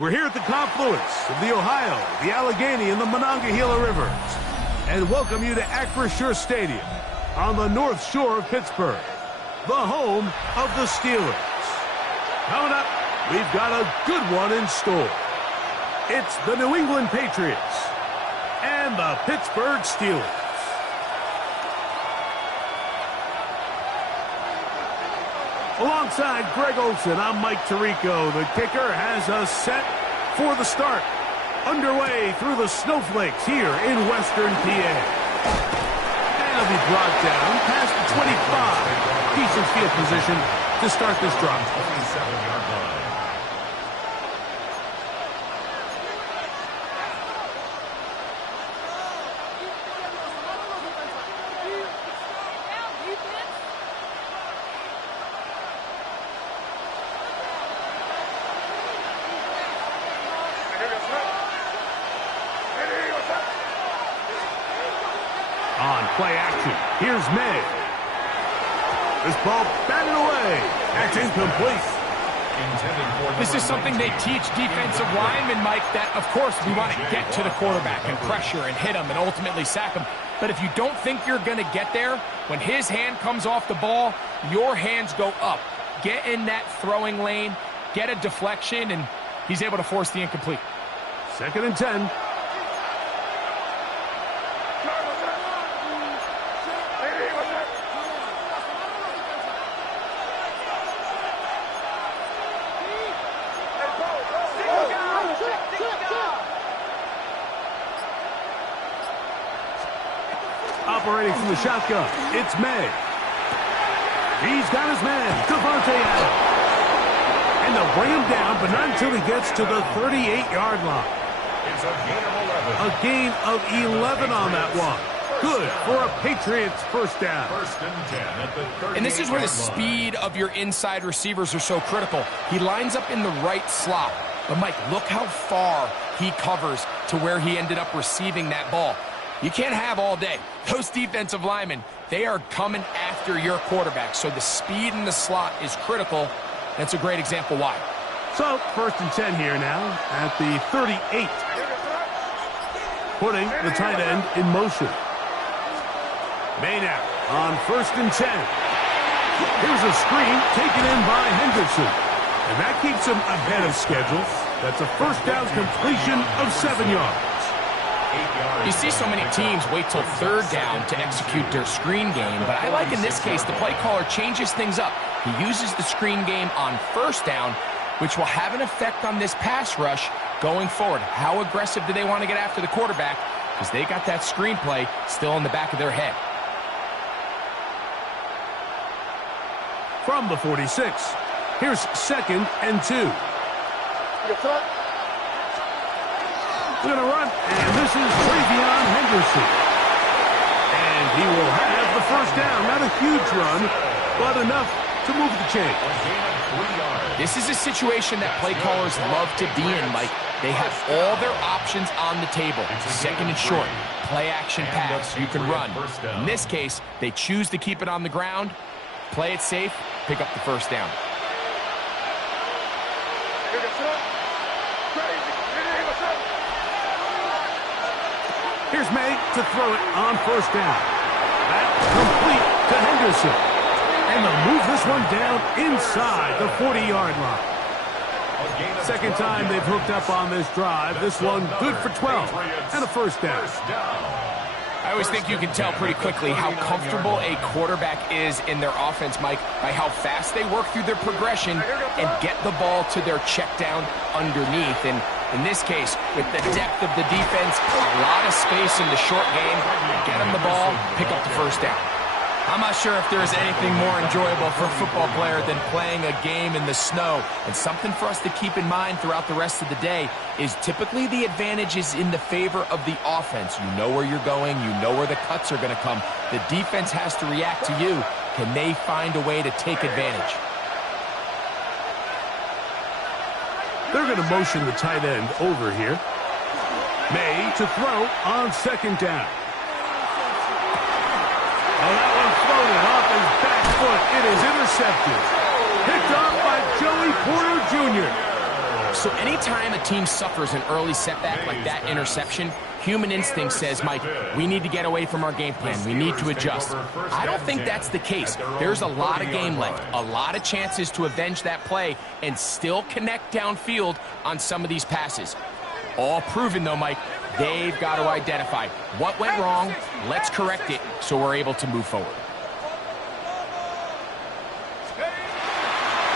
We're here at the confluence of the Ohio, the Allegheny, and the Monongahela Rivers, and welcome you to Acrisure Stadium on the North Shore of Pittsburgh, the home of the Steelers. Coming up, we've got a good one in store. It's the New England Patriots and the Pittsburgh Steelers. Alongside Greg Olsen, I'm Mike Tirico. The kicker has us set for the start. Underway through the snowflakes here in Western PA. And it'll be brought down past the 25. Decent field position to start this drive. 27-yard line. On play action, here's May. This ball batted away. That's incomplete. This is something they teach defensive linemen, Mike, that, of course, we want to get to the quarterback and pressure and hit him and ultimately sack him. But if you don't think you're going to get there, when his hand comes off the ball, your hands go up. Get in that throwing lane, get a deflection, and he's able to force the incomplete. 2nd and 10. Operating from the shotgun, it's May. He's got his man, Devontae Adams. And they'll bring him down, but not until he gets to the 38-yard line. It's a gain of 11 on that one. Good for a Patriots first down. 1st and 10 at the 38-yard line. And this is where the speed of your inside receivers are so critical. He lines up in the right slot. But, Mike, look how far he covers to where he ended up receiving that ball. You can't have all day. Those defensive linemen, they are coming after your quarterback. So the speed in the slot is critical. That's a great example why. So, 1st and 10 here now at the 38. Putting the tight end in motion. May now on 1st and 10. Here's a screen taken in by Henderson. And that keeps him ahead of schedule. That's a first down completion of 7 yards. You see so many teams wait till 3rd down to execute their screen game, but I like in this case the play caller changes things up. He uses the screen game on 1st down, which will have an effect on this pass rush going forward. How aggressive do they want to get after the quarterback? Because they got that screen play still in the back of their head. From the 46, here's 2nd and 2. Going to run, and this is Travion Henderson. And he will have the first down. Not a huge run, but enough to move the chain. This is a situation that play callers love to be in, Mike. They have all their options on the table. 2nd and short, play action pass, you can run. In this case, they choose to keep it on the ground, play it safe, pick up the first down. Here's May to throw it on 1st down. That's complete to Henderson. And they'll move this one down inside the 40-yard line. 2nd time they've hooked up on this drive. This one good for 12 and a first down. I always think you can tell pretty quickly how comfortable a quarterback is in their offense, Mike, by how fast they work through their progression and get the ball to their check down underneath. And in this case, with the depth of the defense, a lot of space in the short game, get them the ball, pick up the first down. I'm not sure if there's anything more enjoyable for a football player than playing a game in the snow. And something for us to keep in mind throughout the rest of the day is typically the advantage is in the favor of the offense. You know where you're going. You know where the cuts are going to come. The defense has to react to you. Can they find a way to take advantage? They're going to motion the tight end over here. May to throw on second down. Oh, that one floated off his back foot. It is intercepted. Picked off by Joey Porter Jr. So anytime a team suffers an early setback like that interception, human instinct says, Mike, we need to get away from our game plan. We need to adjust. I don't think that's the case. There's a lot of game left, a lot of chances to avenge that play and still connect downfield on some of these passes. All proven, though, Mike, they've got to identify what went wrong, let's correct it so we're able to move forward.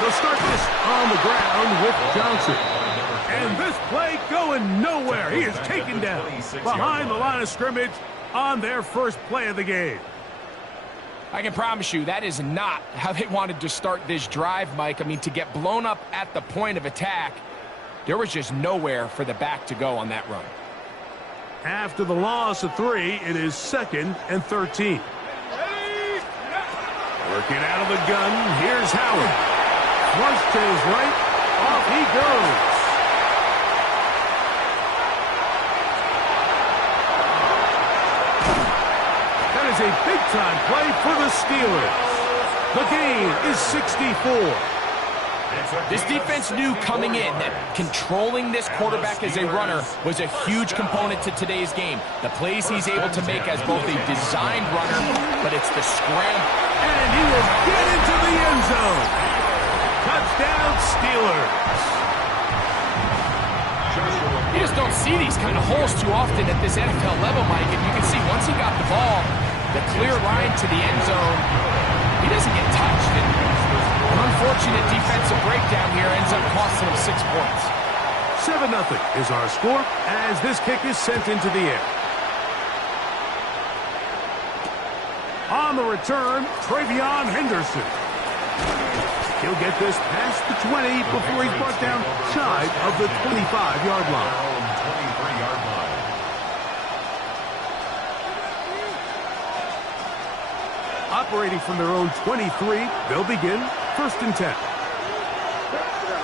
They'll start this on the ground with Johnson. And this play going nowhere. He is taken down behind the line of scrimmage on their first play of the game. I can promise you that is not how they wanted to start this drive, Mike. I mean, to get blown up at the point of attack, there was just nowhere for the back to go on that run. After the loss of 3, it is 2nd and 13. Working out of the gun, here's Howard. Flush to his right, off he goes. That is a big-time play for the Steelers. The gain is 64. This defense knew coming in that controlling this quarterback as a runner was a huge component to today's game. The plays he's able to make as both a designed runner, but it's the scramble. And he will get into the end zone. Touchdown, Steelers. You just don't see these kind of holes too often at this NFL level, Mike. And you can see once he got the ball, the clear line to the end zone, he doesn't get touched. An unfortunate defensive breakdown here ends up costing him 6 points. 7-0 is our score as this kick is sent into the air. On the return, Travion Henderson. He'll get this past the 20 before he's brought down shy of the 25-yard line. Operating from their own 23, they'll begin 1st and 10.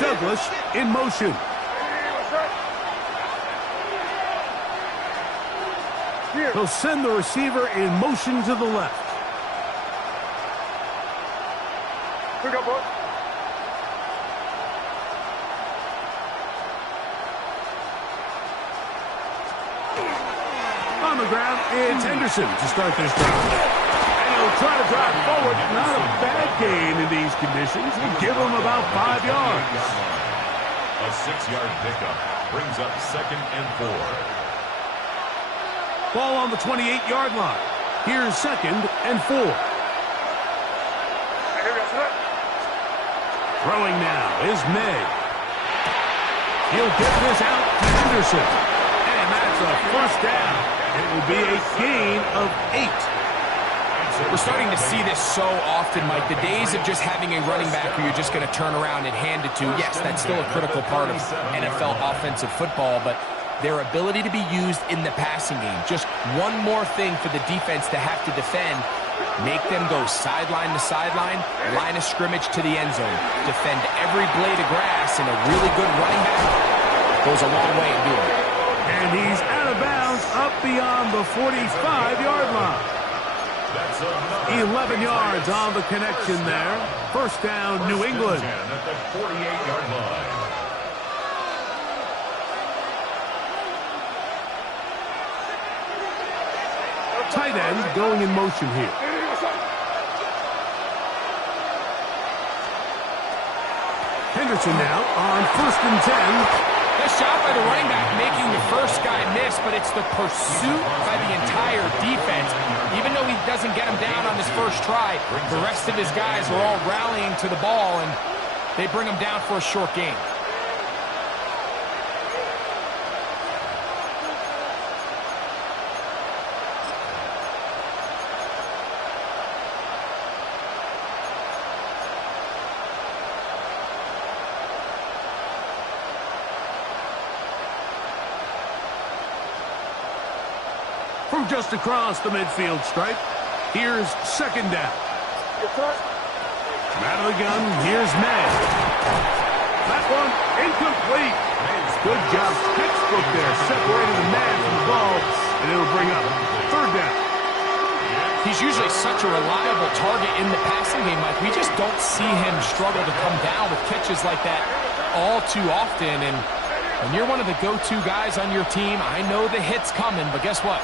Douglas in motion. He'll send the receiver in motion to the left. Here we go, boy. On the ground, it's Henderson to start this drive. He'll try to drive forward. Not a bad gain in these conditions. We'll give him about 5 yards. A 6-yard pickup brings up 2nd and 4. Ball on the 28-yard line. Here's 2nd and 4. Throwing now is May. He'll get this out to Henderson. And that's a first down. It will be a gain of 8. We're starting to see this so often, Mike. The days of just having a running back who you're just going to turn around and hand it to, yes, that's still a critical part of NFL offensive football, but their ability to be used in the passing game, just one more thing for the defense to have to defend, make them go sideline to sideline, line of scrimmage to the end zone, defend every blade of grass, and a really good running back goes a long way in doing it. And he's out of bounds up beyond the 45-yard line. 11 yards on the connection there. First down, New England. At the 48-yard line. Tight end going in motion here. Henderson now on 1st and 10. Nice job by the running back making the first guy miss, but it's the pursuit by the entire defense. Even though he doesn't get him down on his first try, the rest of his guys are all rallying to the ball, and they bring him down for a short gain. From just across the midfield stripe, here's second down. Out of the gun, here's May. That one incomplete. Good job, textbook there, separating the man from the ball, and it'll bring up third down. He's usually such a reliable target in the passing game, Mike. We just don't see him struggle to come down with catches like that all too often. And when you're one of the go-to guys on your team, I know the hit's coming, but guess what?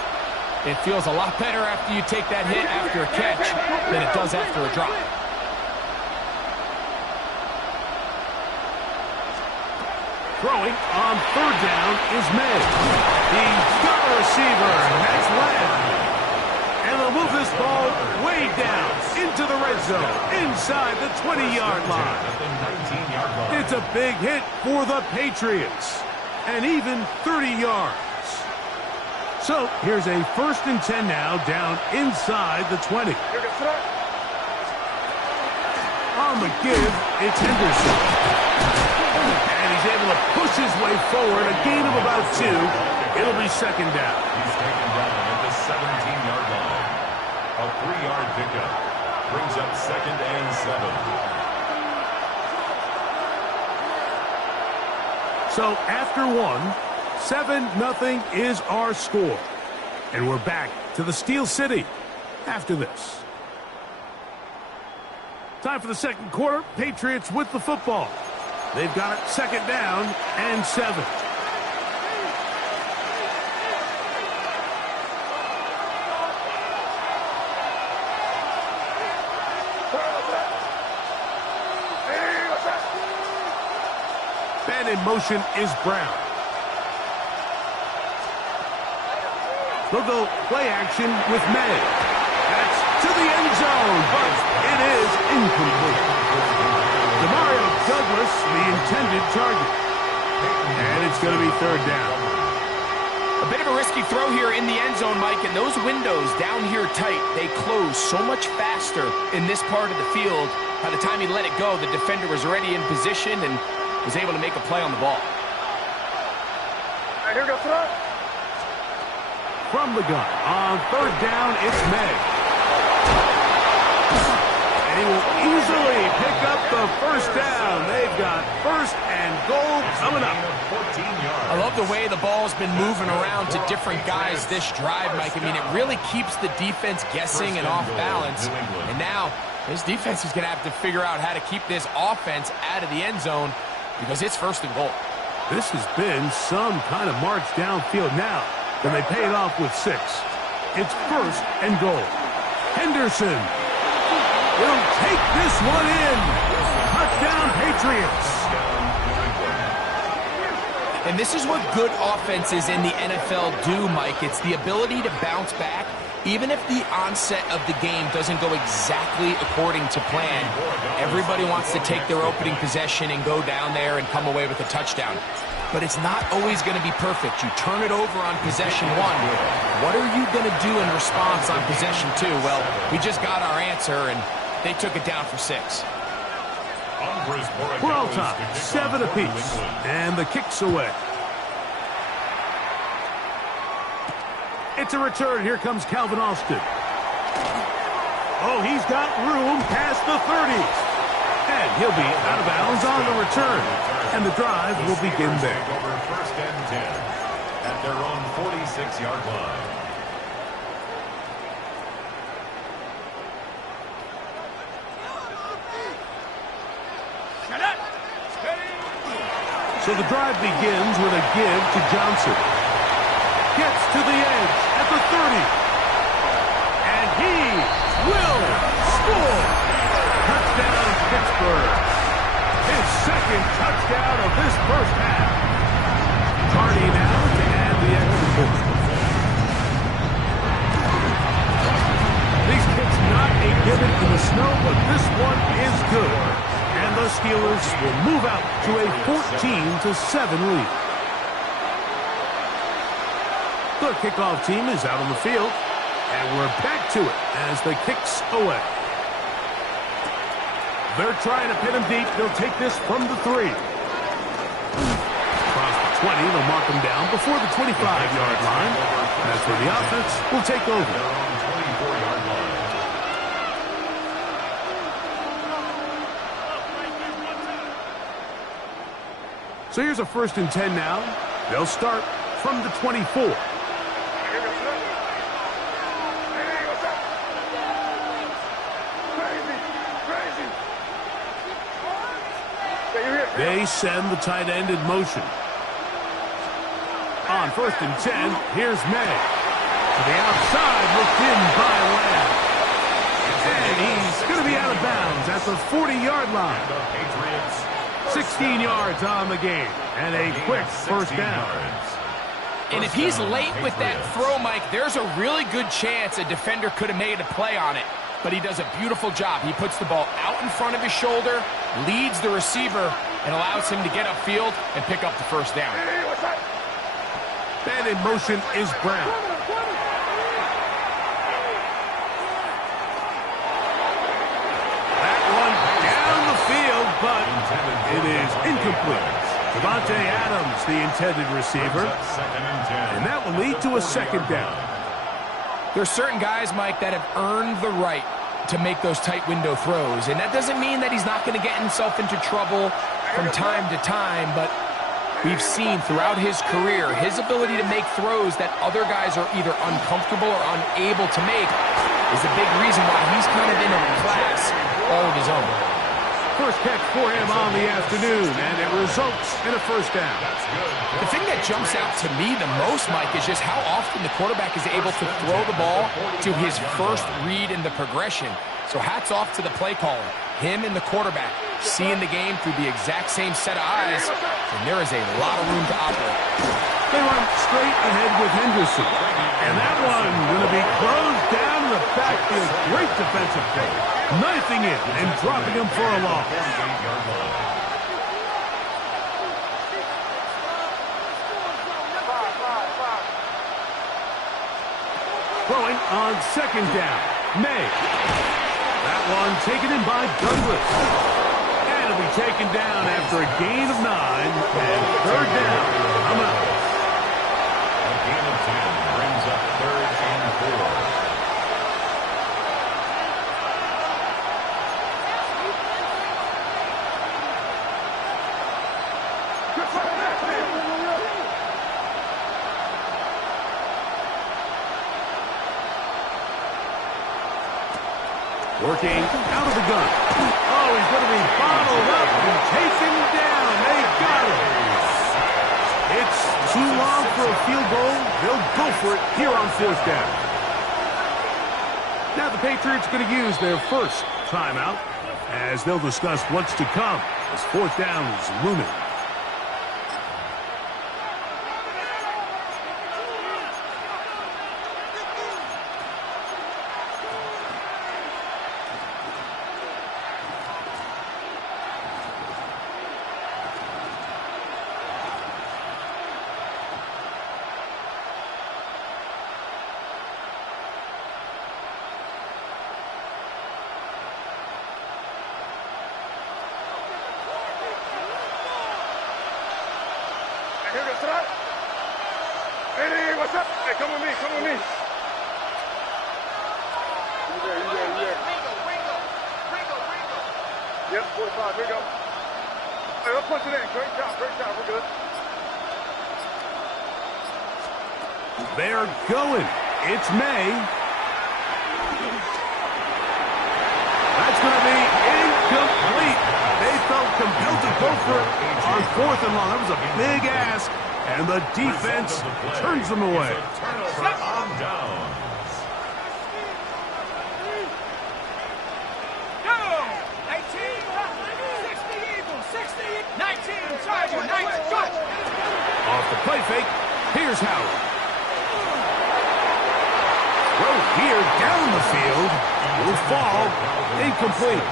It feels a lot better after you take that hit after a catch than it does after a drop. Throwing on third down is May. He's got a receiver, and that's Lamb. And they'll move this ball way down into the red zone, inside the 20-yard line. It's a big hit for the Patriots, and even 30 yards. So here's a 1st and 10 now, down inside the 20. On the give, it's Henderson. And he's able to push his way forward, a gain of about 2. It'll be second down. He's taken down at the 17-yard line. A 3-yard pickup brings up 2nd and 7. So after 1, 7-0 is our score. And we're back to the Steel City after this. Time for the second quarter. Patriots with the football. They've got it second down and 7. Man in motion is Brown. They'll go play action with May. That's to the end zone, but it is incomplete. Demario Douglas, the intended target. And it's going to be third down. A bit of a risky throw here in the end zone, Mike, and those windows down here tight, they close so much faster in this part of the field. By the time he let it go, the defender was already in position and was able to make a play on the ball. Here we go, throw. From the gun, on third down, it's May. And he will easily pick up the first down. They've got 1st and goal coming up. I love the way the ball's been moving around to different guys this drive, Mike. I mean, it really keeps the defense guessing and off balance. And now, this defense is going to have to figure out how to keep this offense out of the end zone because it's 1st and goal. This has been some kind of march downfield now. And they pay it off with 6. It's 1st and goal. Henderson will take this one in. Touchdown, Patriots. And this is what good offenses in the NFL do, Mike. It's the ability to bounce back, even if the onset of the game doesn't go exactly according to plan. Everybody wants to take their opening possession and go down there and come away with a touchdown. But it's not always going to be perfect. You turn it over on possession 1. What are you going to do in response on possession 2? Well, we just got our answer, and they took it down for 6. We're all tied, 7 apiece, and the kick's away. It's a return. Here comes Calvin Austin. Oh, he's got room past the 30s. And he'll be out of bounds on the return. And the drive will begin there. Over 1st and 10 at their own 46-yard line. So the drive begins with a give to Johnson. Gets to the edge at the 30. And he will score. Touchdown, Pittsburgh. His 2nd touchdown of this 1st half. Carney now to add the extra point. to a 14-7 lead. The kickoff team is out on the field, and we're back to it as the kick's away. They're trying to pin him deep. They'll take this from the 3. Across the 20, they'll mark him down before the 25-yard line. That's where the offense will take over. So here's a 1st and 10 now. They'll start from the 24. They send the tight end in motion. On 1st and 10, here's May. To the outside, looked in by Lamb. And he's going to be out of bounds at the 40-yard line. 16 yards on the game. And a quick 1st down. And if he's late with that throw, Mike, there's a really good chance a defender could have made a play on it. But he does a beautiful job. He puts the ball out in front of his shoulder, leads the receiver, and allows him to get upfield and pick up the 1st down. And in motion is Brown. That one down the field, but it is incomplete. Devontae Adams, the intended receiver. And that will lead to a 2nd down. There's certain guys, Mike, that have earned the right to make those tight window throws. And that doesn't mean that he's not going to get himself into trouble from time to time, but we've seen throughout his career his ability to make throws that other guys are either uncomfortable or unable to make is a big reason why he's kind of in a class all of his own. First catch for him on the afternoon, and it results in a 1st down. The thing that jumps out to me the most, Mike, is just how often the quarterback is able to throw the ball to his first read in the progression. So hats off to the play caller, him and the quarterback, seeing the game through the exact same set of eyes, and there is a lot of room to operate. They run straight ahead with Henderson. And that one going to be closed down in the backfield. Great defensive play. Knifing in and dropping him for a loss. Throwing on 2nd down. May. That one taken in by Douglas. And it'll be taken down after a gain of 9 and 3rd down. I'm out. A gain of 10 brings up 3rd and 4. Working out of the gun. Oh, he's going to be bottled up and taken down. They got him. It's too long for a field goal. They'll go for it here on 4th down. Now the Patriots going to use their first timeout as they'll discuss what's to come as 4th down is looming. Hey, what's up? Hey, come with me, come with me. You there. Ringo. Yep, 45, here we go. Hey, let's push it in. Great job, we're good. They're going. It's May. That's going to be incomplete. They felt compelled to go for it on 4th and long. That was a big ask, and the defense turns them away. Turnover on downs. Go! 19, 60 Eagles, 60, 19, Charger, 19, go! Off the play fake, here's Howard. Throw here down the field. Will fall. Incomplete.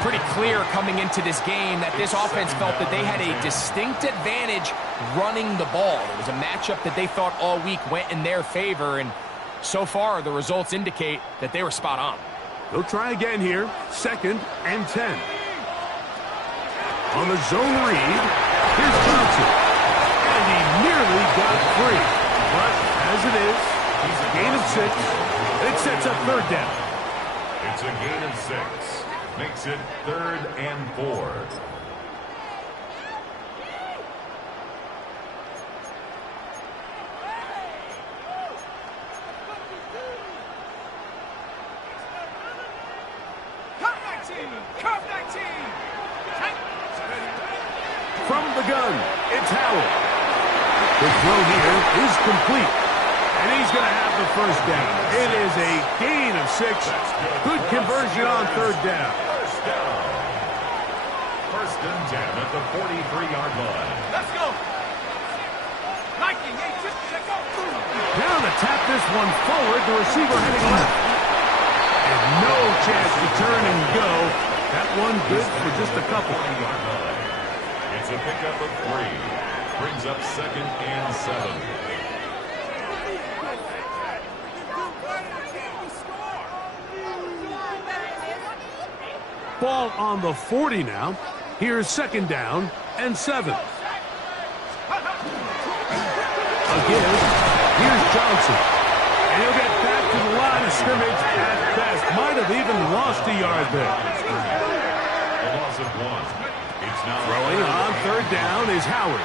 Pretty clear coming into this game that this offense felt that they had a distinct advantage running the ball. It was a matchup that they thought all week went in their favor, and so far the results indicate that they were spot on. They'll try again here. 2nd and 10. On the zone read, here's Johnson. And he nearly got free. But as it is, he's a gain of 6. It sets up 3rd down. It's a gain of 6. Makes it 3rd and 4. From the gun, it's Howard. The throw here is complete. And he's going to have the 1st down. It is a gain of 6. Good conversion on 3rd down. 1st and 10 at the 43-yard line. Let's go. Now to tap this one forward, the receiver heading left. And no chance to turn and go. That one good for just a couple. It's a pickup of 3. Brings up 2nd and 7. Ball on the 40 now. Here's 2nd down and 7. Again, here's Johnson. And he'll get back to the line of scrimmage at best. Might have even lost a yard there. A loss of 1. It's now Throwing on 3rd down is Howard.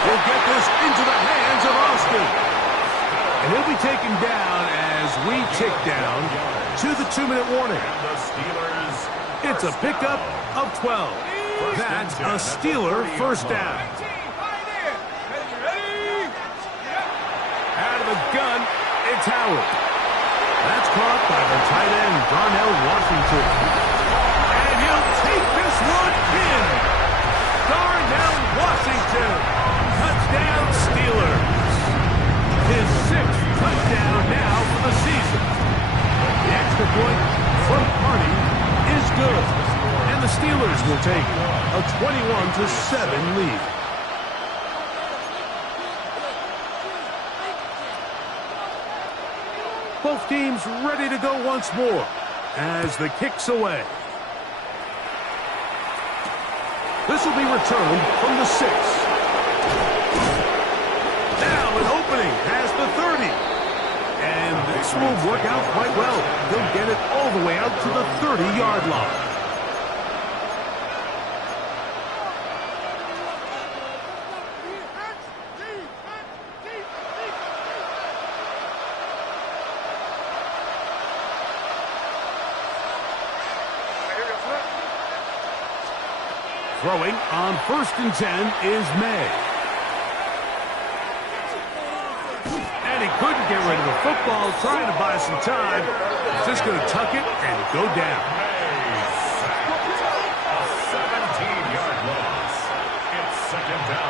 He'll get this into the hands of Austin. And he'll be taken down as we tick down to the 2-minute warning. It's a pickup of 12. That's a Steeler 1st down. Out of the gun, it's Howard. That's caught by the tight end, Darnell Washington. And he'll take this one in. Darnell Washington. Touchdown Steelers. His 6th touchdown now for the season. The extra point from Carney is good. And the Steelers will take a 21-7 lead. Both teams ready to go once more as the kick's away. This will be returned from the 6. Now an opening past the 30. And this will work out quite well. They'll get it all the way out to the 30-yard line. Throwing on 1st and 10 is May. And he couldn't get rid of the football, trying to buy some time. He's just going to tuck it and go down. A 17-yard loss. It's 2nd down.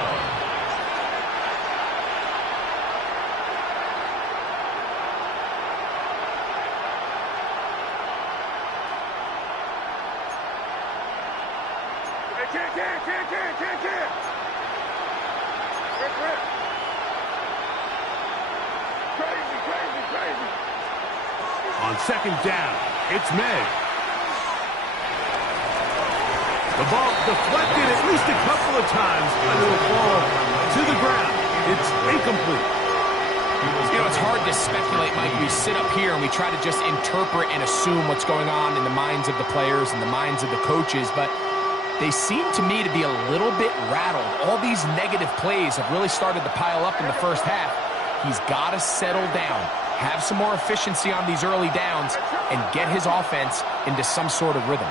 On 2nd down, it's May. The ball deflected at least a couple of times, but it'll fall to the ground. It's incomplete. You know, it's hard to speculate, Mike. We sit up here and we try to just interpret and assume what's going on in the minds of the players and the minds of the coaches, but they seem to me to be a little bit rattled. All these negative plays have really started to pile up in the 1st half. He's got to settle down, have some more efficiency on these early downs, and get his offense into some sort of rhythm.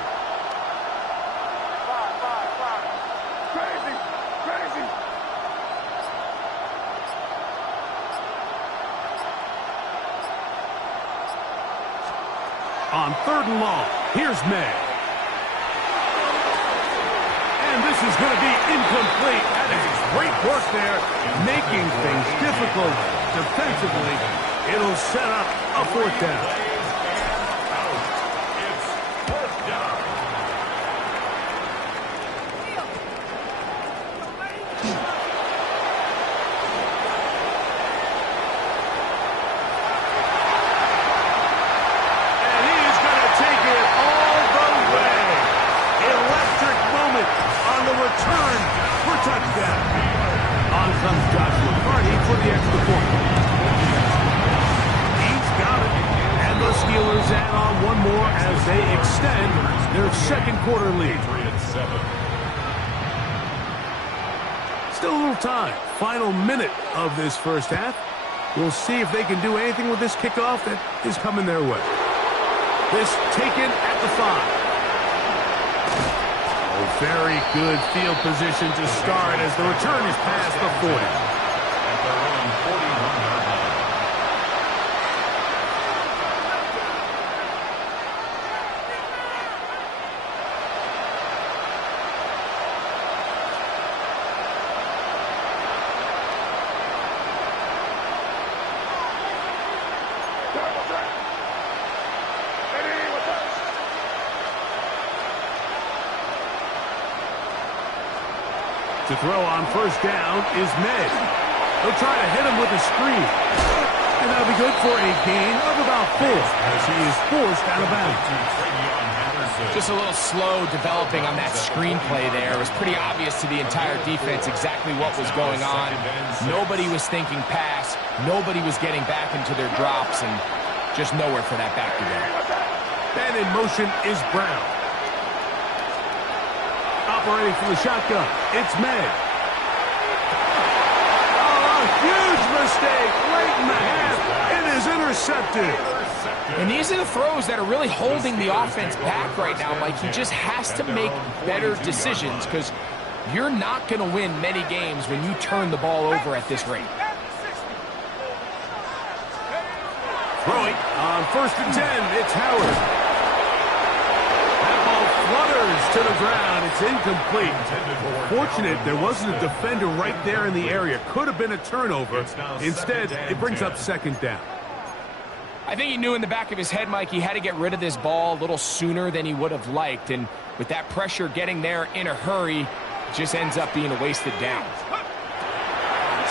On 3rd and long, here's May. And this is going to be incomplete. That is great work there, making things difficult defensively. It'll set up a 4th down. It's 4th comes Joshua Carney for the extra point. He's got it. And the Steelers add on one more as they extend their second quarter lead. Still a little time. Final minute of this first half. We'll see if they can do anything with this kickoff that is coming their way. This taken at the 5. Oh, very good field position to start as the return is past the 40. At their own 41-yard line. To throw on first down is Med. They'll try to hit him with a screen. And that'll be good for a gain of about 4 as he is forced out of bounds. Just a little slow developing on that screenplay there. It was pretty obvious to the entire defense exactly what was going on. Nobody was thinking pass. Nobody was getting back into their drops, and just nowhere for that back to go. And in motion is Brown. Operating from the shotgun, it's Meg. Oh, a huge mistake late in the half. It is intercepted. And these are the throws that are really holding the offense back right now, Mike. He just has to make better decisions because you're not going to win many games when you turn the ball over at this rate. Throwing on 1st and 10, it's Howard. Flutters to the ground. It's incomplete. Fortunate there wasn't a defender right there in the area. Could have been a turnover. Instead, it brings up 2nd down. I think he knew in the back of his head, Mike, he had to get rid of this ball a little sooner than he would have liked. And with that pressure getting there in a hurry, it just ends up being a wasted down.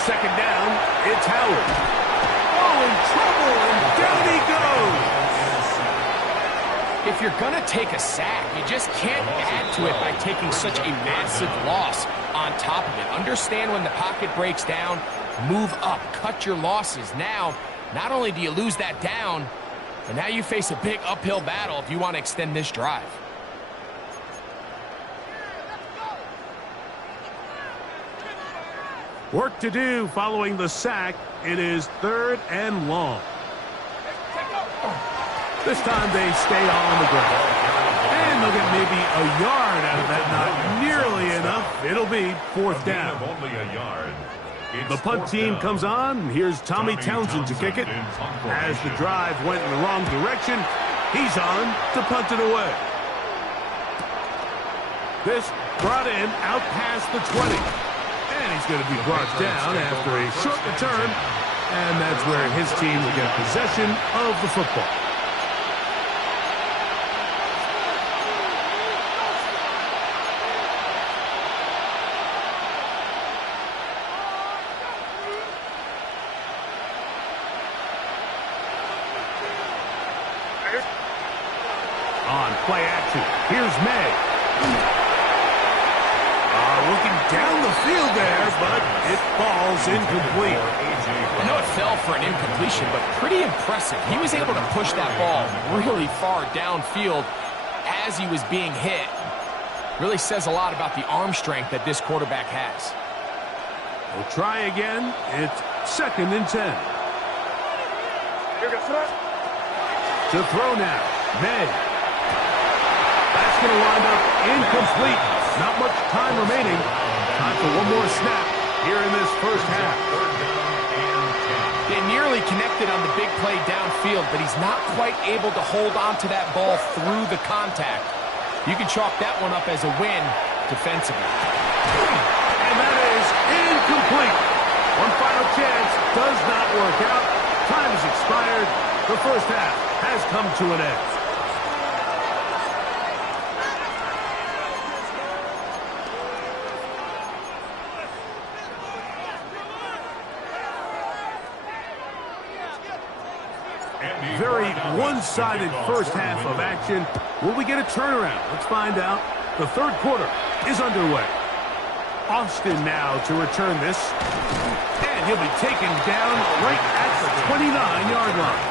2nd down, it's Howard. Oh, in trouble, and down he goes. If you're going to take a sack, you just can't add to it by taking such a massive loss on top of it. Understand when the pocket breaks down, move up, cut your losses. Now, not only do you lose that down, but now you face a big uphill battle if you want to extend this drive. Work to do following the sack. It is 3rd and long. This time they stay on the ground. And they'll get maybe a yard out of that. Not nearly enough. It'll be 4th down. Only a yard. The punt team comes on. Here's Tommy Townsend to kick it. As the drive went in the wrong direction, he's on to punt it away. This brought in out past the 20. And he's going to be brought down after a short return. And that's where his team will get possession of the football. On play action, here's May. Looking down the field there, but it falls incomplete. I know it fell for an incompletion, but pretty impressive. He was able to push that ball really far downfield as he was being hit. Really says a lot about the arm strength that this quarterback has. We'll try again. It's 2nd and 10. To throw now, May. That's going to wind up incomplete. Not much time remaining. Time for one more snap here in this first half. They nearly connected on the big play downfield, but he's not quite able to hold on to that ball through the contact. You can chalk that one up as a win defensively. And that is incomplete. One final chance does not work out. Time has expired. The first half has come to an end. Very one-sided first half of action. Will we get a turnaround? Let's find out. The 3rd quarter is underway. Austin now to return this. And he'll be taken down right at the 29-yard line.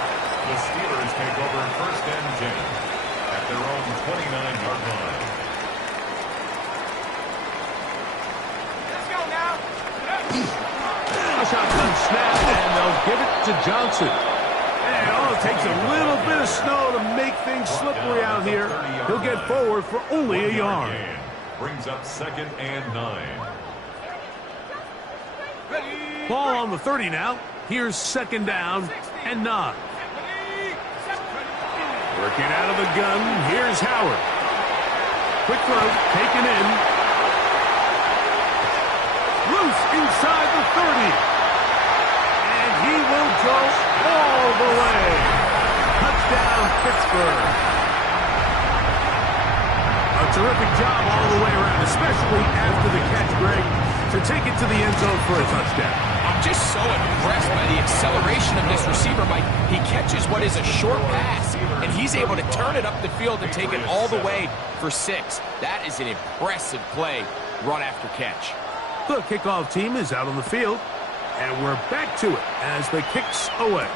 The Steelers take over 1st and 10 at their own 29-yard line. Let's go now. A shotgun snap, and they'll give it to Johnson. And all it takes a little bit of snow to make things slippery out here. He'll get forward for only a yard. Brings up 2nd and 9. Ball on the 30 now. Here's 2nd down and 9. Working out of the gun, here's Howard. Quick throw, taken in. Loose inside the 30. And he will go all the way. Touchdown, Pittsburgh. A terrific job all the way around, especially after the catch, Greg, to take it to the end zone for a touchdown. I'm just so impressed by the acceleration of this receiver, Mike. He catches what is a short pass, and he's able to turn it up the field and take it all the way for 6. That is an impressive play, run after catch. The kickoff team is out on the field, and we're back to it as the kick's away.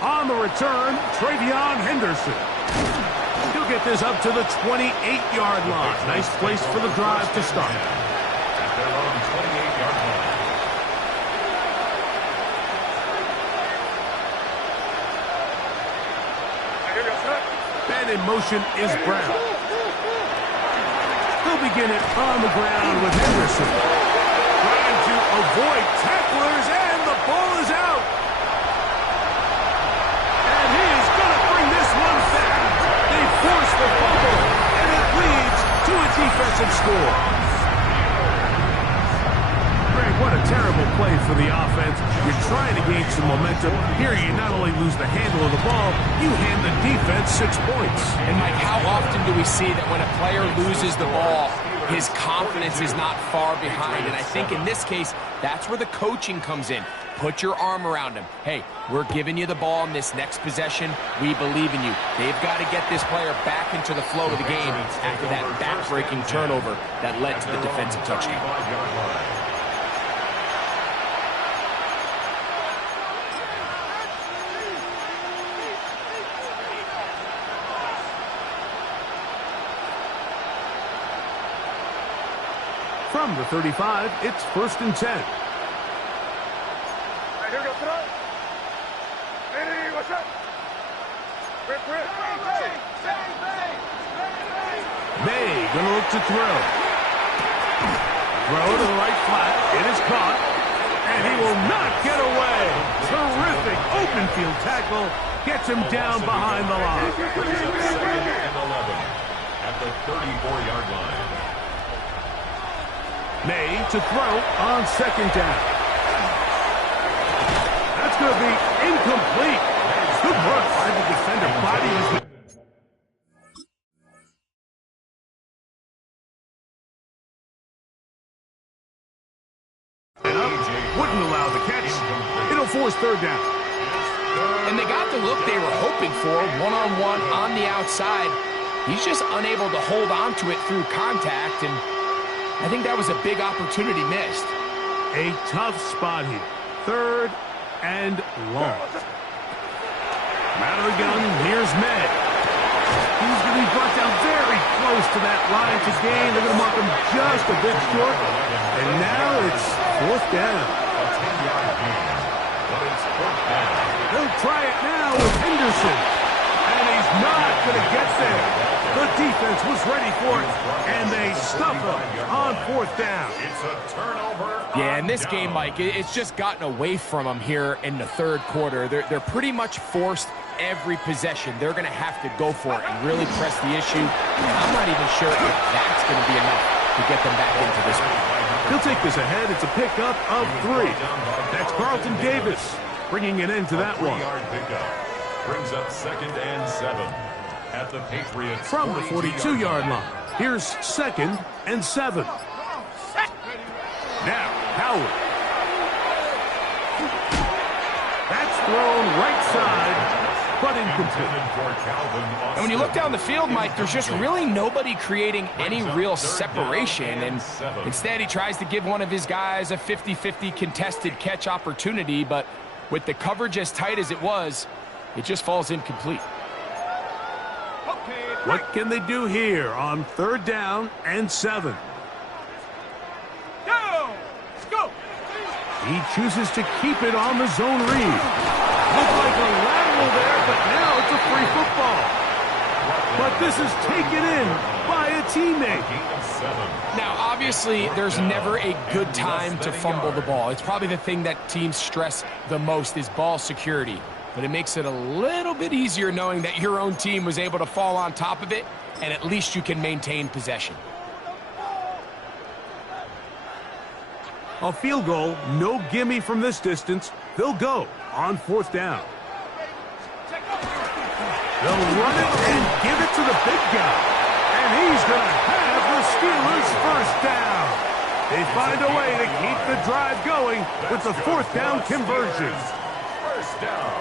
On the return, Travion Henderson. He'll get this up to the 28-yard line. Nice place for the drive to start. At their own 28-yard line. Man in motion is Brown. He'll begin it on the ground with Henderson. Trying to avoid tacklers, and the ball is out. And he is going to bring this one back. They force the fumble, and it leads to a defensive score. Greg, what a terrible play for the offense. You're trying to gain some momentum. Here you not only lose the handle of the ball, you hand the defense 6 points. And Mike, how often do we see that when a player loses the ball, his confidence is not far behind? And I think in this case, that's where the coaching comes in. Put your arm around him. Hey, we're giving you the ball in this next possession. We believe in you. They've got to get this player back into the flow of the game after that back-breaking turnover that led to the defensive touchdown. From the 35, it's 1st and 10. Hey, here we go, throw. Hey, what's up? May gonna look to throw. Throw to the right flat. It is caught. And he will not get away. Terrific open field tackle. Gets him down behind the line. 2nd and 11 at the 34-yard line. May to throw on 2nd down. That's going to be incomplete. Good work by the defender. Body is... Wouldn't allow the catch. It'll force 3rd down. And they got the look they were hoping for, one-on-one on the outside. He's just unable to hold on to it through contact, and I think that was a big opportunity missed. A tough spot here. 3rd and long. Out of the gun, here's May. He's going to be brought down very close to that line to gain. They're going to mark him just a bit short. And now it's 4th down. A 10-yard gain, but it's 4th down. He'll try it now with Henderson. And he's not going to get there. The defense was ready for it, and they stuff him on 4th down. It's a turnover. Yeah, in this game, Mike, it's just gotten away from them here in the 3rd quarter. They're pretty much forced every possession. They're going to have to go for it and really press the issue. I'm not even sure if that's going to be enough to get them back into this one. He'll take this ahead. It's a pickup of 3. That's Carlton Davis bringing it into that one. 3-yard pickup brings up 2nd and 7 at the Patriots. From the 42-yard line, here's 2nd and 7. Now, Howard. That's thrown right side but incomplete. And when you look down the field, Mike, there's just really nobody creating any real separation. And instead, he tries to give one of his guys a 50-50 contested catch opportunity. But with the coverage as tight as it was, it just falls incomplete. What can they do here on 3rd down and 7? Go! He chooses to keep it on the zone read. Looked like a lateral there, but now it's a free football. But this is taken in by a teammate. Now, obviously, there's never a good time to fumble the ball. It's probably the thing that teams stress the most is ball security. But it makes it a little bit easier knowing that your own team was able to fall on top of it, and at least you can maintain possession. A field goal, no gimme from this distance. They'll go on 4th down. They'll run it and give it to the big guy. And he's going to have the Steelers' 1st down. They find a way to keep the drive going with the 4th down conversion.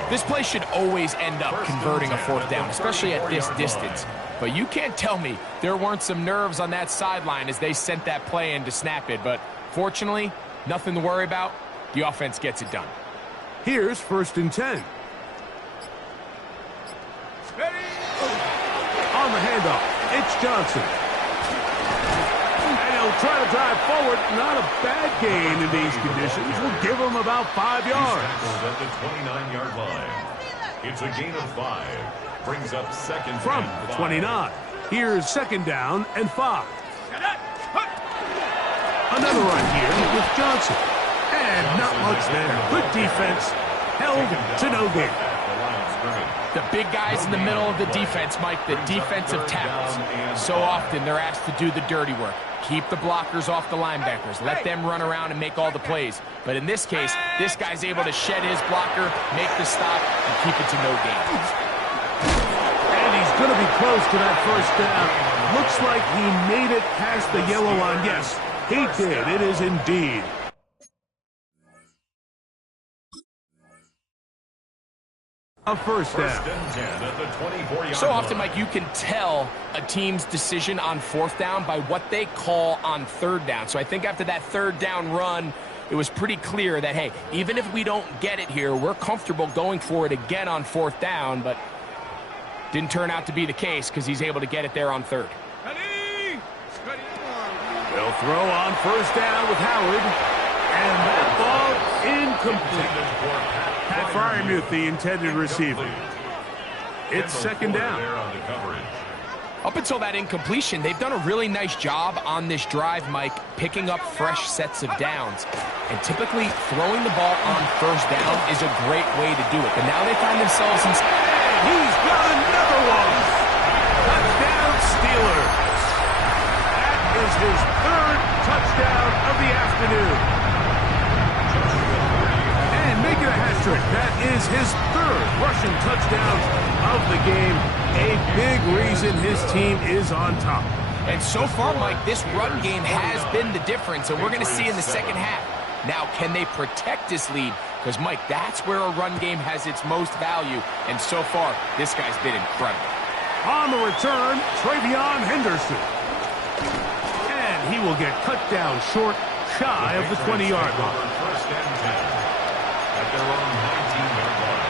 This play should always end up converting a 4th down, especially at this distance. But you can't tell me there weren't some nerves on that sideline as they sent that play in to snap it. But fortunately, nothing to worry about. The offense gets it done. Here's 1st and 10. On the handoff, it's Johnson. And he'll try to drive forward. Not a bad gain in these conditions. We'll give him about 5 yards. At the 29-yard line. It's a gain of 5. Brings up 2nd From and the 5. 29. Here's 2nd down and 5. Another run here with Johnson. And not much there. Good defense. Held to no gain. The big guys in the middle of the defense, Mike, the defensive tackles. So often they're asked to do the dirty work. Keep the blockers off the linebackers. Let them run around and make all the plays. But in this case, this guy's able to shed his blocker, make the stop, and keep it to no gain. And he's going to be close to that 1st down. Looks like he made it past the yellow line. Yes, he did. It is indeed. A 1st down. So often, Mike, you can tell a team's decision on 4th down by what they call on 3rd down. So I think after that 3rd down run, it was pretty clear that, hey, even if we don't get it here, we're comfortable going for it again on 4th down, but didn't turn out to be the case because he's able to get it there on 3rd. They'll throw on 1st down with Howard, and that ball incomplete. Pat Fryermuth, the intended receiver. It's 2nd down. Up until that incompletion, they've done a really nice job on this drive, Mike, picking up fresh sets of downs. And typically, throwing the ball on 1st down is a great way to do it. But now they find themselves in... He's got another one! Touchdown, Steelers! That is his 3rd touchdown of the afternoon. Make it a hat-trick. That is his 3rd rushing touchdown of the game. A big reason his team is on top. And so far, Mike, this run game has been the difference, and we're going to see in the 2nd half. Now, can they protect this lead? Because, Mike, that's where a run game has its most value, and so far, this guy's been incredible. On the return, Travion Henderson. And he will get cut down short, shy of the 20-yard line. 1st and 10. At their own 19-yard line.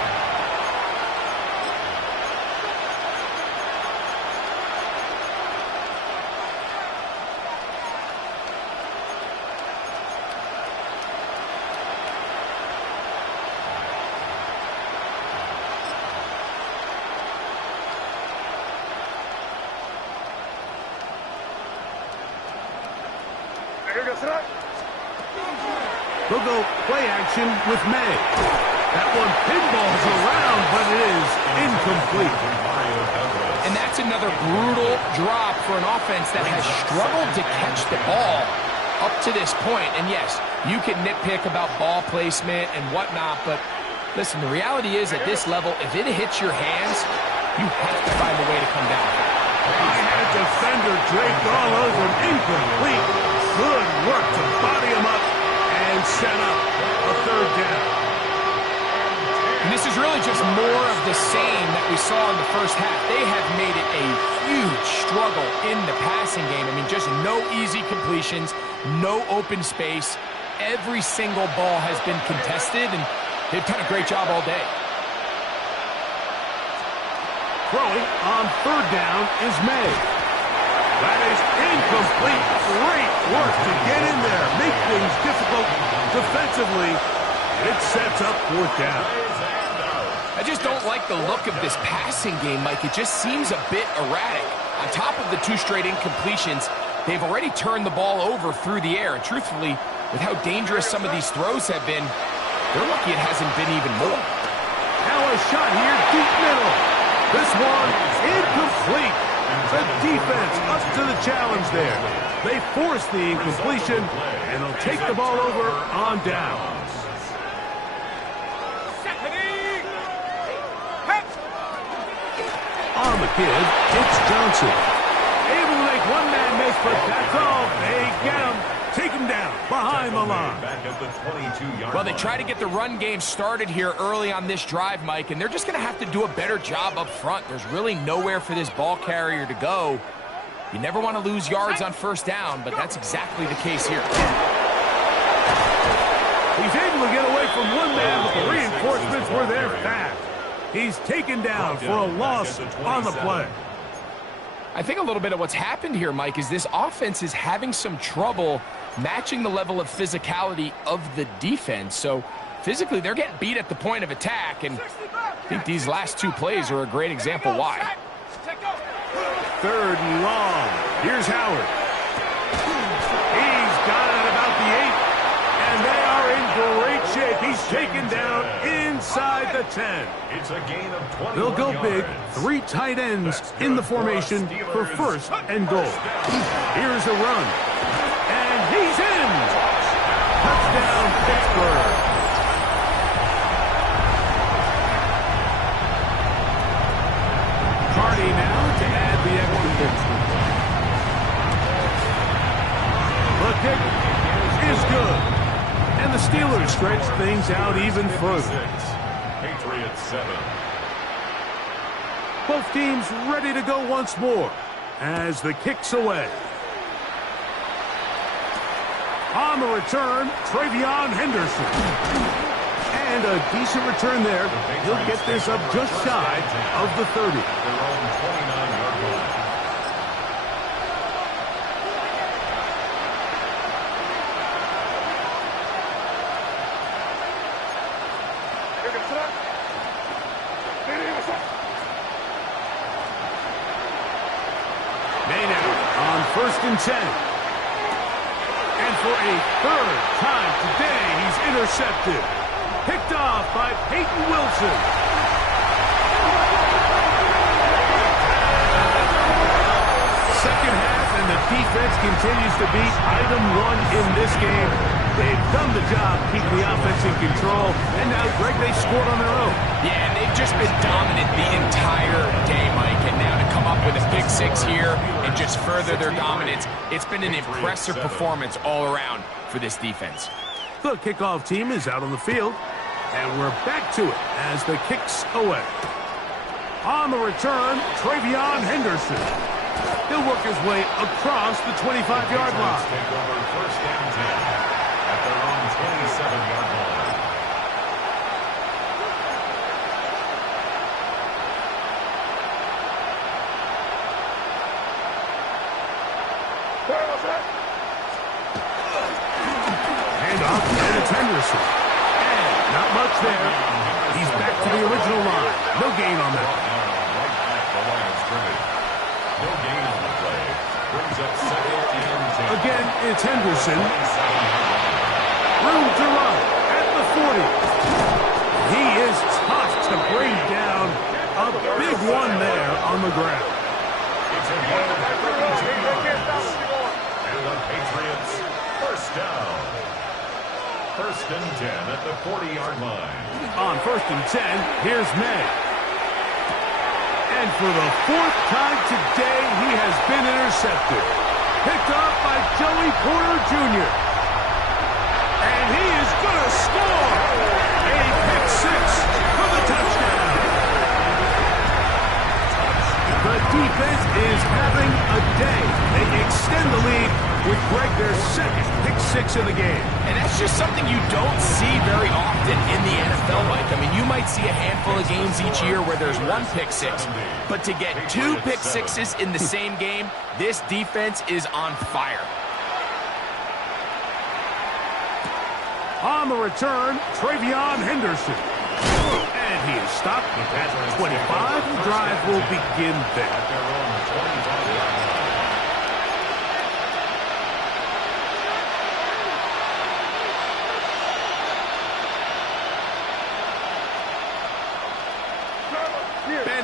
They'll go play action with May. That one pinballs around, but it is incomplete. And that's another brutal drop for an offense that has struggled to catch the ball up to this point. And yes, you can nitpick about ball placement and whatnot, but listen, the reality is at this level, if it hits your hands, you have to find a way to come down. He had a defender draped all over him. Incomplete. Good work to body him up and set up a 3rd down. And this is is really just more of the same that we saw in the first half. They have made it a huge struggle in the passing game. I mean, just no easy completions, no open space. Every single ball has been contested, and they've done a great job all day. Throwing on third down is May. That is incomplete. Great work to get in there, make things difficult defensively. It sets up fourth down. I just don't like the look of this passing game, Mike. It just seems a bit erratic. On top of the 2 straight incompletions, they've already turned the ball over through the air. And truthfully, with how dangerous some of these throws have been, they're lucky it hasn't been even more. Now a shot here, deep middle. This one, incomplete. The defense up to the challenge there. They force the incompletion, and they'll take the ball over on downs. On the kid, it's Johnson. Able to make one man miss, but that's all. They get him. Take him down behind the line. Well, they try to get the run game started here early on this drive, Mike, and they're just going to have to do a better job up front. There's really nowhere for this ball carrier to go. You never want to lose yards on first down, but that's exactly the case here. He's able to get away from one man, but the reinforcements were there fast. He's taken down for a loss on the play. I think a little bit of what's happened here, Mike, is this offense is having some trouble matching the level of physicality of the defense. So physically, they're getting beat at the point of attack, and I think these last 2 plays are a great example why. Third and long. Here's Howard. He's got it at about the 8, and they are in great shape. He's taken down inside the 10. It's a gain of 21 They'll go big. yards. 3 tight ends in the formation for first and goal. Here's a run. And he's in. Touchdown, Pittsburgh. Carney now to add the extra point. The kick is good. And the Steelers stretch things out even further. Patriots 7. Both teams ready to go once more as the kick's away. On the return, Travion Henderson. And a decent return there. He'll get this up just shy of the 30. Their own 29-yard line. First and 10. And for a third time today, he's intercepted. Picked off by Peyton Wilson. Second half, and the defense continues to be item 1 in this game. They've done the job keeping the offense in control, and now, Greg, they scored on their own. Yeah, and they've just been dominant the entire day, Mike, and now to come up with a pick 6 here and just further their dominance, it's been an impressive performance all around for this defense. The kickoff team is out on the field, and we're back to it as the kick's away. On the return, Travion Henderson. He'll work his way across the 25-yard line. Take over first and 10 at their own 27-yard line. Handoff, and it's Henderson. And not much there. He's back to the original line. No gain on that. Right at the line of scrimmage. No gain on the play. Brings up second and 10. Again, it's Henderson. Room to run at the 40. He is tough to bring down. A big one there on the ground. It's a gain of 32 yards. And the Patriots first down. First and 10 at the 40-yard line. On first and 10, here's May. And for the 4th time today, he has been intercepted. Picked off by Joey Porter Jr. And he is going to score. A pick 6 for the touchdown. might see a handful of games each year where there's one pick six, but to get 2 pick sixes in the same game, this defense is on fire. On the return, Travion Henderson. And he is stopped at 25. The drive will begin there.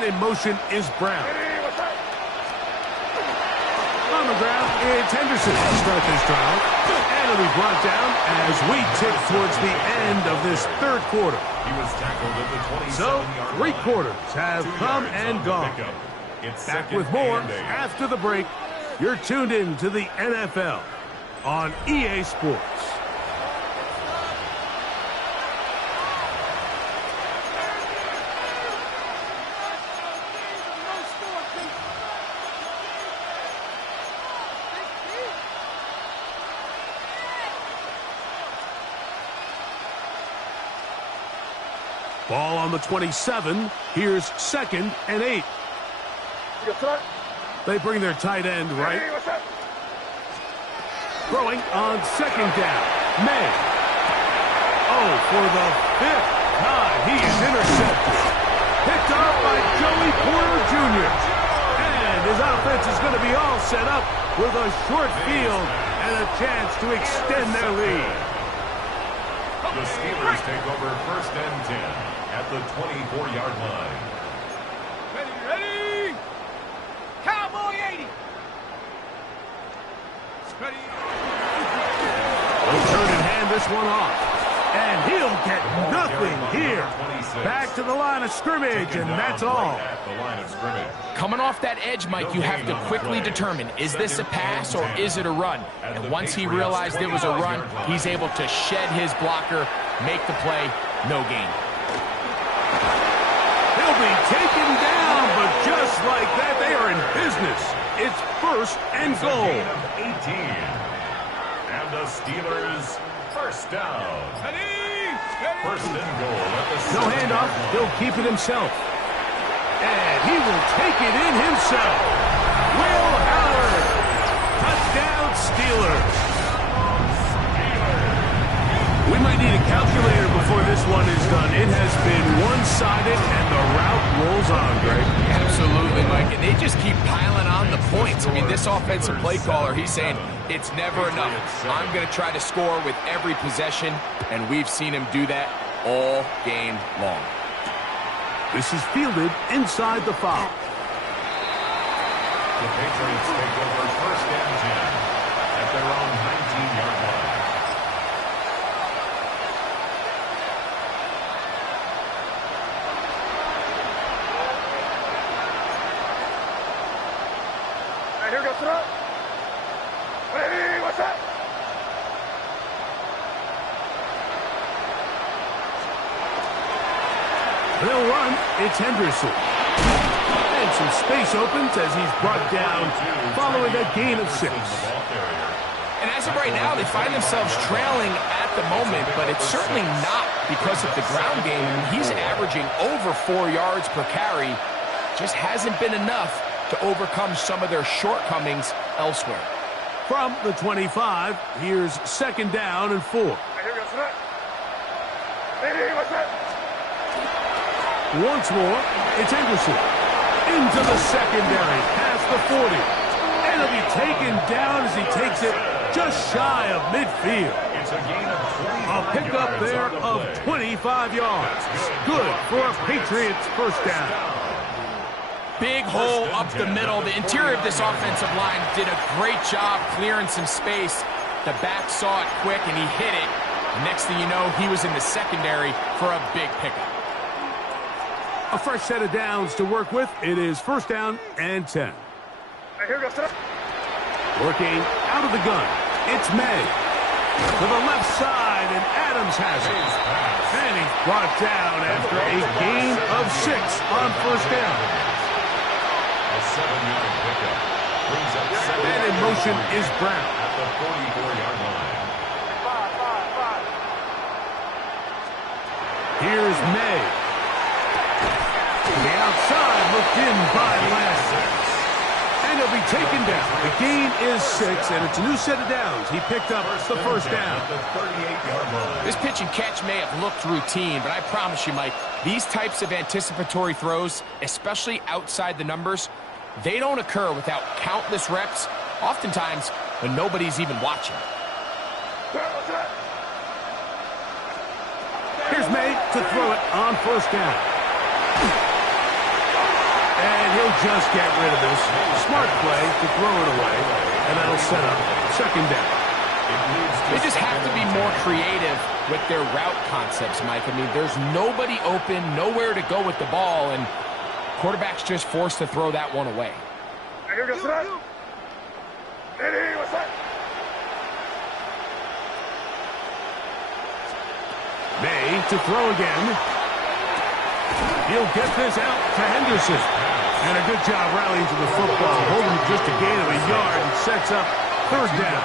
And in motion is Brown. On the ground, it's Henderson to start this drive. And it'll be brought down as we tick towards the end of this third quarter. He was tackled at the 27-yard So, 3 line. quarters have come and gone. Back with more after the break. You're tuned in to the NFL on EA Sports. Ball on the 27. Here's 2nd and 8. They bring their tight end right. Throwing on 2nd down. May. Oh, for the 5th time, he is intercepted. Picked up by Joey Porter Jr. And his offense is going to be all set up with a short field and a chance to extend their lead. The Steelers take over 1st and 10 at the 24-yard line. Ready? Cowboy 80. Ready. They'll turn and hand this one off. And he'll get nothing here. Back to the line of scrimmage, and that's all. At the line of scrimmage. Coming off that edge, Mike, you have to quickly determine, is this a pass or is it a run? And once he realized it was a run, he's able to shed his blocker, make the play, no gain. He'll be taken down, but just like that, they are in business. It's 1st and It's a goal. gain of 18. And the Steelers, 1st down. Ready. 1st and goal at the No 7-yard handoff. line. He'll keep it himself. And he will take it in himself. Will Howard. Touchdown, Steelers. We might need a calculator before this one is done. It has been one-sided, and the route rolls on, Greg. Absolutely, Mike, and they just keep piling on the points. I mean, this offensive play caller, he's saying, it's never enough. I'm going to try to score with every possession, and we've seen him do that all game long. This is fielded inside the 5. The Patriots take over 1st and 10 at their own 19-yard line. Here goes throw. Ready, what's that? They'll run. It's Henderson. And some space opens as he's brought down following a gain of 6. And as of right now, they find themselves trailing at the moment, but it's certainly not because of the ground game. He's averaging over 4 yards per carry. Just hasn't been enough to overcome some of their shortcomings elsewhere. From the 25, here's 2nd down and 4. Here goes throw. Ready, what's that? Once more, it's Henderson. Into the secondary, past the 40. And he'll be taken down as he takes it just shy of midfield. It's a gain of 25 A pickup yards there on the of play. 25 yards. Good for a Patriots 1st down. Big hole up the middle. The interior of this offensive line did a great job clearing some space. The back saw it quick, and he hit it. Next thing you know, he was in the secondary for a big pickup. A fresh set of downs to work with. It is 1st down and 10. Here goes throw. Working out of the gun. It's May. To the left side, and Adams has it. And he's brought down after a gain of 6 on 1st down. A 7-yard pickup brings up 7. And in motion is Brown. At the 44-yard line. Five. Here's May. Tucked in by Lance. And he'll be taken down. The gain is 6, and it's a new set of downs. He picked up the first down. This pitch and catch may have looked routine, but I promise you, Mike, these types of anticipatory throws, especially outside the numbers, they don't occur without countless reps, oftentimes when nobody's even watching. Here's May to throw it on first down. And he'll just get rid of this. Smart play to throw it away, and that'll set up second down. They just have to be more creative with their route concepts, Mike. I mean, there's nobody open, nowhere to go with the ball, and quarterback's just forced to throw that one away. May to throw again. He'll get this out to Henderson. And a good job rallying to the football, holding just a gain of a yard and sets up third down.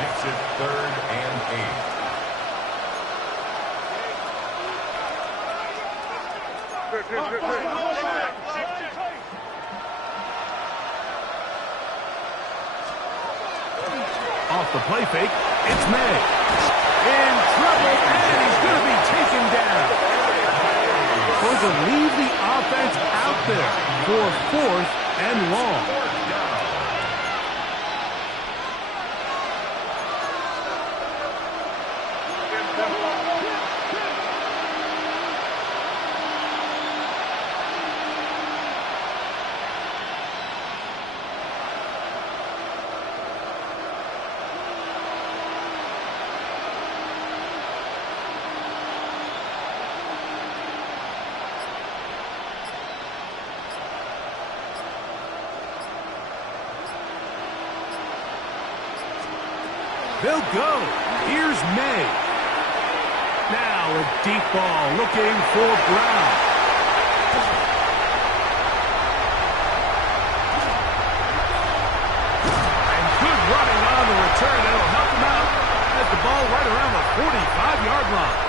Makes it 3rd and 8. Off the play fake, it's May. In trouble, and he's going to be taken down. Going to leave the offense out there for 4th and long. They'll go. Here's May. Now a deep ball looking for Brown. And good running on the return. That'll help him out. Has the ball right around the 45-yard line.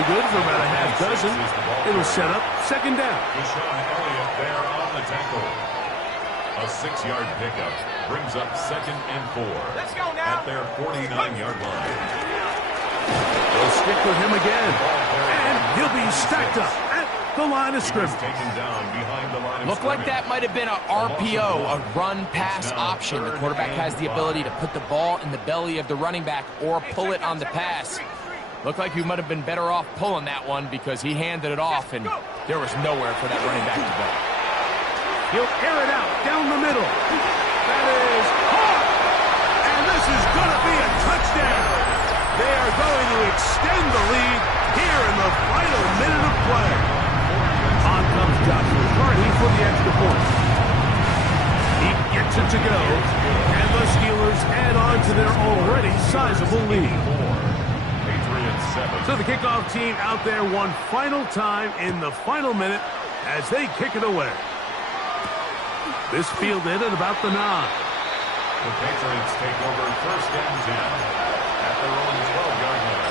Good for about a half dozen. It'll set up second down. Elliott there on the tackle. A 6-yard pickup brings up 2nd and 4. Let's go now. At their 49-yard line. They'll stick with him again. And he'll be stacked up at the line of scrimmage. Taken down behind the line of Looked like that might have been a RPO, a run-pass option. The quarterback has the ability to put the ball in the belly of the running back or pull it on the pass. Looked like you might have been better off pulling that one because he handed it off, and there was nowhere for that running back to go. He'll air it out down the middle. That is caught. And this is going to be a touchdown. They are going to extend the lead here in the final minute of play. On comes Joshua Hardy for the extra point. He gets it to go, and the Steelers add on to their already sizable lead. So the kickoff team out there one final time in the final minute as they kick it away. This fielded at about the 9. The Patriots take over 1st and 10 at their own 12-yard line.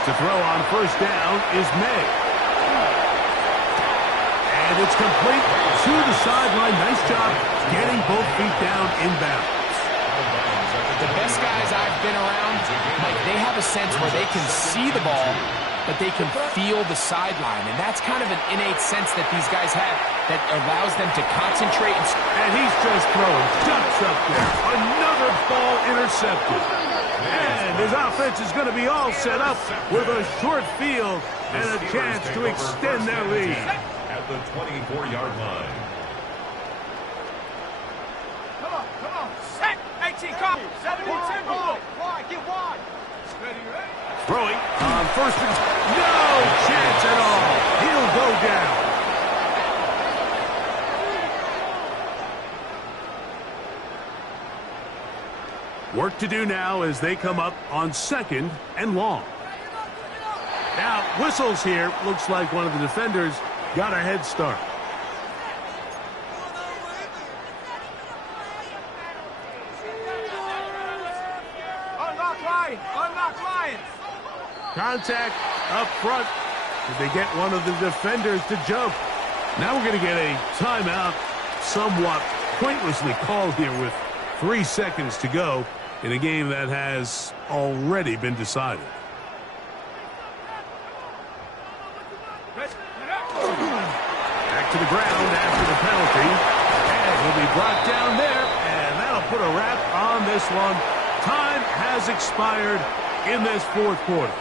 To throw on first down is May. And it's complete to the sideline. Nice job getting both feet down inbounds. The best guys I've been around, Mike, they have a sense where they can see the ball, but they can feel the sideline. And that's kind of an innate sense that these guys have that allows them to concentrate. And he's just throwing ducks up there. Another ball intercepted. And his offense is going to be all set up with a short field and a chance to extend their lead. At the 24-yard line. Come on. Set. 18, copy. 17, ball. Wide, get wide. Ready. Throwing on first and... No chance at all. He'll go down. Work to do now as they come up on 2nd and long. Now, whistles here. Looks like one of the defenders got a head start. Unlock line! Unlock line! Contact up front. Did they get one of the defenders to jump? Now we're going to get a timeout, somewhat pointlessly called here with 3 seconds to go in a game that has already been decided. Back to the ground after the penalty. And he'll be brought down there, and that'll put a wrap on this one. Time has expired in this 4th quarter.